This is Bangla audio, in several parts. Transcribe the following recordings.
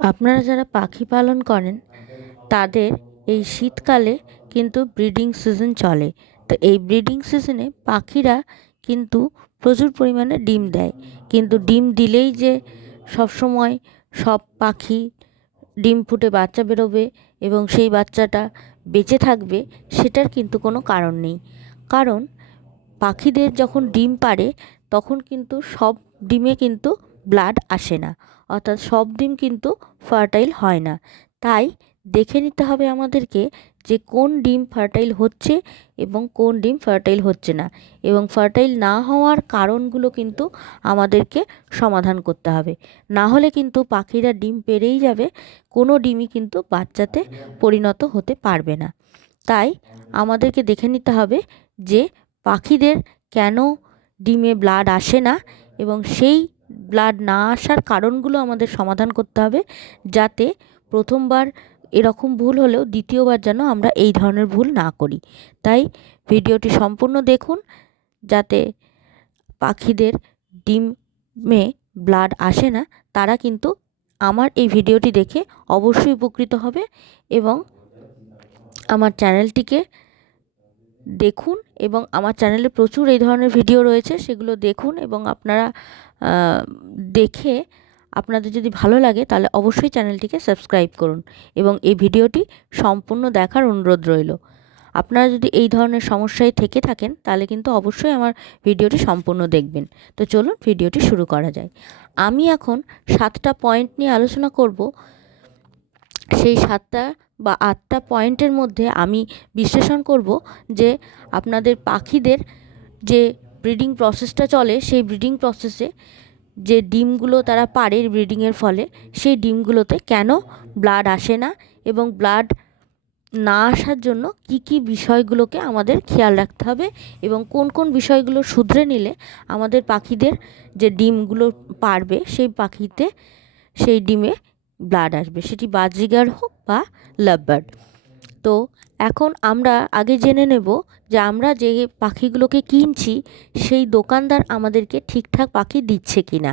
আপনারা যারা পাখি পালন করেন তাদের এই শীতকালে কিন্তু ব্রিডিং সিজন চলে। তো এই ব্রিডিং সিজনে পাখিরা কিন্তু প্রচুর পরিমাণে ডিম দেয়, কিন্তু ডিম দিলেই যে সবসময় সব পাখি ডিম ফুটে বাচ্চা বেরোবে এবং সেই বাচ্চাটা বেঁচে থাকবে সেটার কিন্তু কোনো কারণ নেই। কারণ পাখিদের যখন ডিম পাড়ে তখন কিন্তু সব ডিমে কিন্তু ব্লাড আসে না, অর্থাৎ সব ডিম কিন্তু ফার্টাইল হয় না। তাই দেখে নিতে হবে আমাদেরকে যে কোন ডিম ফার্টাইল হচ্ছে এবং কোন ডিম ফার্টাইল হচ্ছে না, এবং ফার্টাইল না হওয়ার কারণগুলো কিন্তু আমাদেরকে সমাধান করতে হবে। না হলে কিন্তু পাখিরা ডিম পেড়েই যাবে, কোনো ডিমই কিন্তু বাচ্চাতে পরিণত হতে পারবে না। তাই আমাদেরকে দেখে নিতে হবে যে পাখিদের কেন ডিমে ব্লাড আসে না, এবং সেই ব্লাড না আসার কারণগুলো আমাদের সমাধান করতে হবে, যাতে প্রথমবার এরকম ভুল হলেও দ্বিতীয়বার যেন আমরা এই ধরনের ভুল না করি। তাই ভিডিওটি সম্পূর্ণ দেখুন, যাতে পাখিদের ডিমে ব্লাড আসে না তারা কিন্তু আমার এই ভিডিওটি দেখে অবশ্যই উপকৃত হবে। এবং আমার চ্যানেলটিকে দেখুন, এবং আমার চ্যানেলে প্রচুর এই ধরনের ভিডিও রয়েছে, সেগুলো দেখুন এবং আপনারা দেখে আপনাদের যদি ভালো লাগে তাহলে অবশ্যই চ্যানেলটিকে সাবস্ক্রাইব করুন এবং এই ভিডিওটি সম্পূর্ণ দেখার অনুরোধ রইল। আপনারা যদি এই ধরনের সমস্যায় থেকে থাকেন তাহলে কিন্তু অবশ্যই আমার ভিডিওটি সম্পূর্ণ দেখবেন। তো চলুন ভিডিওটি শুরু করা যায়। আমি এখন 7টা পয়েন্ট নিয়ে আলোচনা করব। সেই 7টা বা 8টা পয়েন্টের মধ্যে আমি বিশ্লেষণ করব যে আপনাদের পাখিদের যে ব্রিডিং প্রসেসটা চলে, সেই ব্রিডিং প্রসেসে যে ডিমগুলো তারা পাড়ে ব্রিডিংয়ের ফলে, সেই ডিমগুলোতে কেন ব্লাড আসে না, এবং ব্লাড না আসার জন্য কি কি বিষয়গুলোকে আমাদের খেয়াল রাখতে হবে, এবং কোন কোন বিষয়গুলো শুধরে নিলে আমাদের পাখিদের যে ডিমগুলো পারবে সেই পাখিতে সেই ডিমে ব্লাড আসবে, সেটি বাজরিগার হোক বা লাভবার্ড। তো এখন আমরা আগে জেনে নেব যে আমরা যে পাখিগুলোকে কিনছি সেই দোকানদার আমাদেরকে ঠিকঠাক পাখি দিচ্ছে কি না।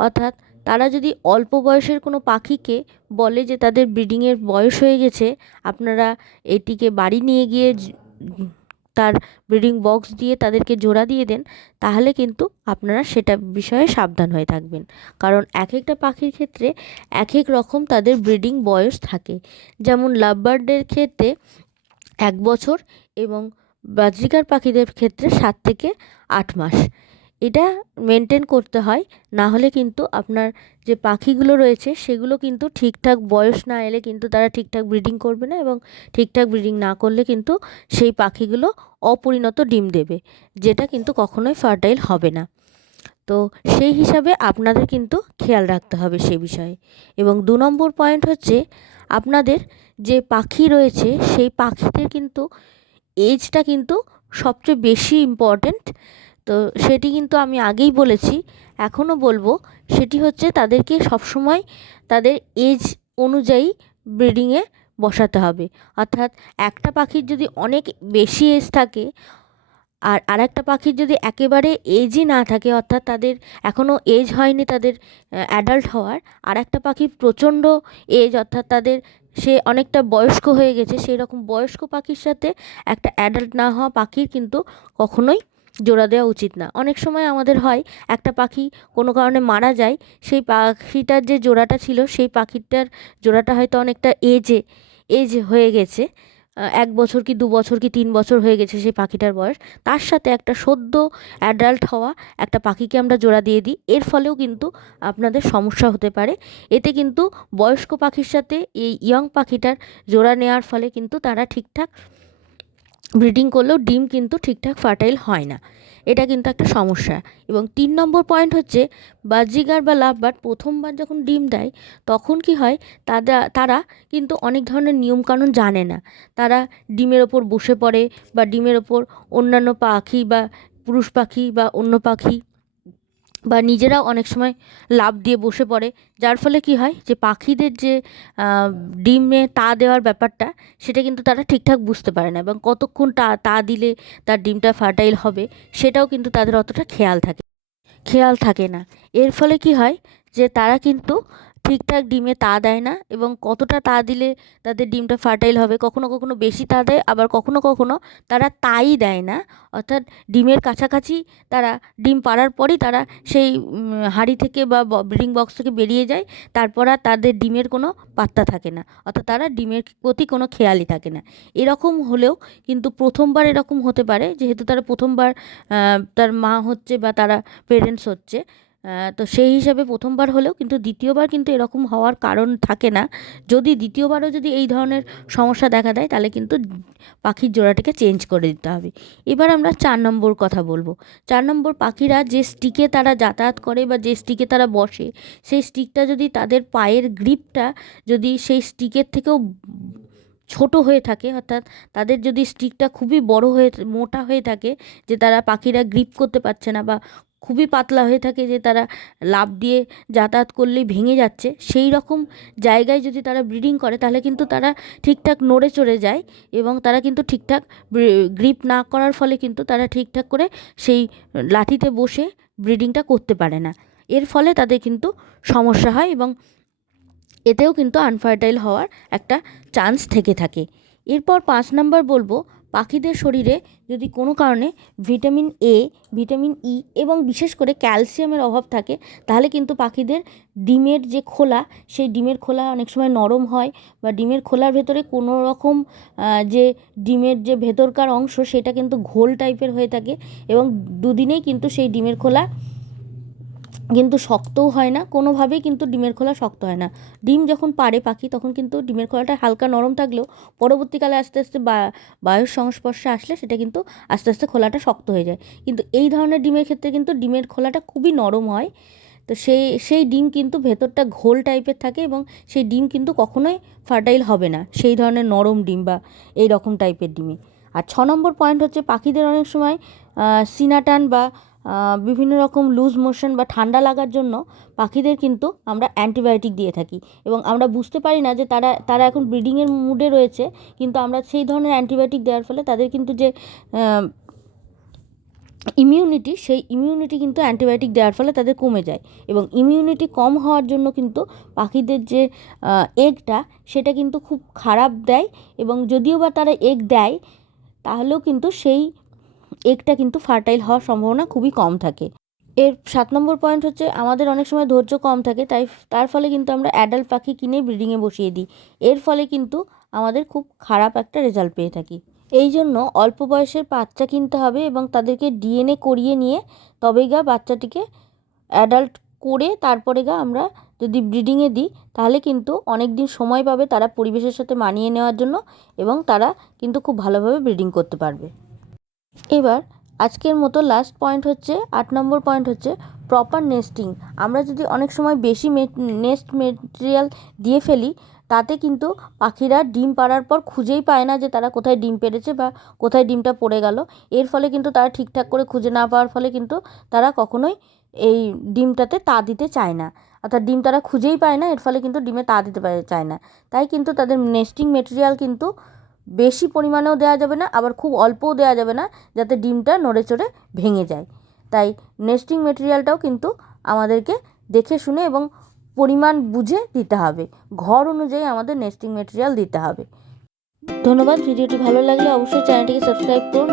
অর্থাৎ তারা যদি অল্প বয়সের কোনো পাখিকে বলে যে তাদের ব্রিডিংয়ের বয়স হয়ে গেছে, আপনারা এটিকে বাড়ি নিয়ে গিয়ে তার ব্রিডিং বক্স দিয়ে তাদেরকে জোড়া দিয়ে দেন, তাহলে কিন্তু আপনারা সেটা বিষয়ে সাবধান হয়ে থাকবেন। কারণ এক একটা পাখির ক্ষেত্রে এক এক রকম তাদের ব্রিডিং বয়স থাকে। যেমন লাভবার্ডের ক্ষেত্রে 1 বছর এবং বাজরিকার পাখিদের ক্ষেত্রে 7 থেকে 8 মাস। এটা মেনটেন করতে হয়, না হলে কিন্তু আপনার যে পাখিগুলো রয়েছে সেগুলো কিন্তু ঠিকঠাক বয়স না এলে কিন্তু তারা ঠিকঠাক ব্রিডিং করবে না, এবং ঠিকঠাক ব্রিডিং না করলে কিন্তু সেই পাখিগুলো অপরিণত ডিম দেবে, যেটা কিন্তু কখনোই ফার্টাইল হবে না। তো সেই হিসাবে আপনাদের কিন্তু খেয়াল রাখতে হবে সে বিষয়ে। এবং 2 নম্বর পয়েন্ট হচ্ছে, আপনাদের যে পাখি রয়েছে সেই পাখিদের কিন্তু এজটা কিন্তু সবচেয়ে বেশি ইম্পর্ট্যান্ট। তো সেটি কিন্তু আমি আগেই বলেছি, এখনও বলবো, সেটি হচ্ছে তাদেরকে সবসময় তাদের এজ অনুযায়ী ব্রিডিংয়ে বসাতে হবে। অর্থাৎ একটা পাখির যদি অনেক বেশি এজ থাকে আর আরেকটা পাখির যদি একেবারে এজই না থাকে, অর্থাৎ তাদের এখনও এজ হয়নি তাদের অ্যাডাল্ট হওয়ার, আর একটা পাখির প্রচণ্ড এজ, অর্থাৎ তাদের সে অনেকটা বয়স্ক হয়ে গেছে, সেই রকম বয়স্ক পাখির সাথে একটা অ্যাডাল্ট না হওয়া পাখির কিন্তু কখনোই জোড়া দেওয়া উচিত না। অনেক সময় আমাদের হয় একটা পাখি কোনো কারণে মারা যায়, সেই পাখিটার যে জোড়াটা ছিল সেই পাখিটার জোড়াটা হয়তো অনেকটা এজ হয়ে গেছে, 1 বছর কি 2 বছর কি 3 বছর হয়ে গেছে সেই পাখিটার বয়স, তার সাথে একটা সদ্য অ্যাডাল্ট হওয়া একটা পাখিকে আমরা জোড়া দিয়ে দিই, এর ফলেও কিন্তু আপনাদের সমস্যা হতে পারে। এতে কিন্তু বয়স্ক পাখির সাথে এই ইয়ং পাখিটার জোড়া নেওয়ার ফলে কিন্তু তারা ঠিকঠাক ব্রিডিং করলেও ডিম কিন্তু ঠিকঠাক ফার্টাইল হয় না, এটা কিন্তু একটা সমস্যা। এবং 3 নম্বর পয়েন্ট হচ্ছে, বাজরিগার বা লাভবার্ড প্রথমবার যখন ডিম দেয় তখন কি হয়, তারা কিন্তু অনেক ধরনের নিয়মকানুন জানে না। তারা ডিমের ওপর বসে পড়ে, বা ডিমের ওপর অন্যান্য পাখি বা পুরুষ পাখি বা অন্য পাখি বা নিজেরাও অনেক সময় লাফ দিয়ে বসে পড়ে, যার ফলে কি হয় যে পাখিদের যে ডিমে তা দেওয়ার ব্যাপারটা সেটা কিন্তু তারা ঠিকঠাক বুঝতে পারে না, এবং কতক্ষণ তা দিলে তার ডিমটা ফার্টাইল হবে সেটাও কিন্তু তাদের অতটা খেয়াল থাকে না। এর ফলে কি হয় যে তারা কিন্তু ঠিকঠাক ডিমে তা দেয় না, এবং কতটা তা দিলে তাদের ডিমটা ফার্টাইল হবে, কখনো কখনো বেশি তা দেয়, আবার কখনো কখনো তারা তাই দেয় না, অর্থাৎ ডিমের কাছাকাছি তারা ডিম পাড়ার পরই তারা সেই হাঁড়ি থেকে বা ব্রিডিং বক্স থেকে বেরিয়ে যায়, তারপর আর তাদের ডিমের কোনো পাত্তা থাকে না, অর্থাৎ তারা ডিমের প্রতি কোনো খেয়ালই থাকে না। এরকম হলেও কিন্তু প্রথমবার এরকম হতে পারে, যেহেতু তারা প্রথমবার তার মা হচ্ছে বা তারা পেরেন্টস হচ্ছে, তো সেই হিসাবে প্রথমবার হলেও কিন্তু দ্বিতীয়বার কিন্তু এরকম হওয়ার কারণ থাকে না। যদি দ্বিতীয়বারও যদি এই ধরনের সমস্যা দেখা দেয়, তাহলে কিন্তু পাখির জোড়াটিকে চেঞ্জ করে দিতে হবে। এবার আমরা 4 নম্বর কথা বলবো। 4 নম্বর, পাখিরা যে স্টিকে তারা যাতায়াত করে বা যে স্টিকে তারা বসে, সেই স্টিকটা যদি তাদের পায়ের গ্রিপটা যদি সেই স্টিকের থেকেও ছোট হয়ে থাকে, অর্থাৎ তাদের যদি স্টিকটা খুবই বড় হয়ে মোটা হয়ে থাকে, যে তারা পাখিরা গ্রিপ করতে পারছে না, বা খুবই পাতলা হয়ে থাকে যে তারা লাফ দিয়ে যাতায়াত করলেই ভেঙে যাচ্ছে, সেই রকম জায়গায় যদি তারা ব্রিডিং করে, তাহলে কিন্তু তারা ঠিকঠাক নড়ে চড়ে যায়, এবং তারা কিন্তু ঠিকঠাক গ্রিপ না করার ফলে কিন্তু তারা ঠিকঠাক করে সেই লাঠিতে বসে ব্রিডিংটা করতে পারে না। এর ফলে তাদের কিন্তু সমস্যা হয়, এবং এতেও কিন্তু আনফার্টাইল হওয়ার একটা চান্স থেকে থাকে। এরপর 5 নাম্বার বলবো, পাখিদের শরীরে যদি কোনো কারণে ভিটামিন এ, ভিটামিন ই এবং বিশেষ করে ক্যালসিয়ামের অভাব থাকে, তাহলে কিন্তু পাখিদের ডিমের যে খোলা, সেই ডিমের খোলা অনেক সময় নরম হয়, বা ডিমের খোলার ভেতরে কোনো রকম যে ডিমের যে ভেতরকার অংশ, সেটা কিন্তু ঘোল টাইপের হয়ে থাকে, এবং দুদিনেই কিন্তু সেই ডিমের খোলা কিন্তু শক্তও হয় না, কোনোভাবেই কিন্তু ডিমের খোলা শক্ত হয় না। ডিম যখন পাড়ে পাখি, তখন কিন্তু ডিমের খোলাটা হালকা নরম থাকলেও পরবর্তীকালে আস্তে আস্তে বায়ুর সংস্পর্শে আসলে সেটা কিন্তু আস্তে আস্তে খোলাটা শক্ত হয়ে যায়। কিন্তু এই ধরনের ডিমের ক্ষেত্রে কিন্তু ডিমের খোলাটা খুবই নরম হয়, তো সেই ডিম কিন্তু ভেতরটা ঘোল টাইপের থাকে, এবং সেই ডিম কিন্তু কখনোই ফার্টাইল হবে না সেই ধরনের নরম ডিম বা এই রকম টাইপের ডিমে। আর 6 নম্বর পয়েন্ট হচ্ছে, পাখিদের অনেক সময় সিনাটান বা বিভিন্ন রকম লুজ মোশন বা ঠান্ডা লাগার জন্য পাখিদের কিন্তু আমরা অ্যান্টিবায়োটিক দিয়ে থাকি, এবং আমরা বুঝতে পারি না যে তারা এখন ব্রিডিংয়ের মুডে রয়েছে, কিন্তু আমরা সেই ধরনের অ্যান্টিবায়োটিক দেওয়ার ফলে তাদের কিন্তু যে ইমিউনিটি, সেই ইমিউনিটি কিন্তু অ্যান্টিবায়োটিক দেওয়ার ফলে তাদের কমে যায়, এবং ইমিউনিটি কম হওয়ার জন্য কিন্তু পাখিদের যে এগটা, সেটা কিন্তু খুব খারাপ দেয়, এবং যদিও বা তারা এগ দেয়, তাহলেও কিন্তু সেই এগটা কিন্তু ফার্টাইল হওয়ার সম্ভাবনা খুবই কম থাকে। এর 7 নম্বর পয়েন্ট হচ্ছে, আমাদের অনেক সময় ধৈর্য কম থাকে, তার ফলে কিন্তু আমরা অ্যাডাল্ট পাখি কিনে ব্রিডিংয়ে বসিয়ে দিই, এর ফলে কিন্তু আমাদের খুব খারাপ একটা রেজাল্ট পেয়ে থাকি। এই জন্য অল্প বয়সের বাচ্চা কিনতে হবে, এবং তাদেরকে ডিএনএ করিয়ে নিয়ে তবেই গা বাচ্চাটিকে অ্যাডাল্ট করে তারপরে গা আমরা যদি ব্রিডিংয়ে দিই, তাহলে কিন্তু অনেক দিন সময় পাবে তারা পরিবেশের সাথে মানিয়ে নেওয়ার জন্য, এবং তারা কিন্তু খুব ভালোভাবে ব্রিডিং করতে পারবে। এবার আজকের মতো লাস্ট পয়েন্ট হচ্ছে 8 নম্বর পয়েন্ট হচ্ছে প্রপার নেস্টিং। আমরা যদি অনেক সময় বেশি নেস্ট মেটেরিয়াল দিয়ে ফেলি, তাতে কিন্তু পাখিরা ডিম পাড়ার পর খুঁজেই পায় না যে তারা কোথায় ডিম পেড়েছে বা কোথায় ডিমটা পড়ে গেল। এর ফলে কিন্তু তারা ঠিকঠাক করে খুঁজে না পাওয়ার ফলে কিন্তু তারা কখনোই এই ডিমটাতে তা দিতে চায় না, অর্থাৎ ডিম তারা খুঁজেই পায় না, এর ফলে কিন্তু ডিমে তা দিতে চায় না। তাই কিন্তু তাদের নেস্টিং মেটেরিয়াল কিন্তু বেশি পরিমাণেও দেওয়া যাবে না, আবার খুব অল্পও দেওয়া যাবে না, যাতে ডিমটা নড়ে চড়ে ভেঙে যায়। তাই নেস্টিং মেটেরিয়ালটাও কিন্তু আমাদেরকে দেখে শুনে এবং পরিমাণ বুঝে দিতে হবে, ঘর অনুযায়ী আমাদের নেস্টিং মেটেরিয়াল দিতে হবে। ধন্যবাদ। ভিডিওটি ভালো লাগলে অবশ্যই চ্যানেলটিকে সাবস্ক্রাইব করুন।